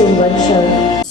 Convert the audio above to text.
就纹身。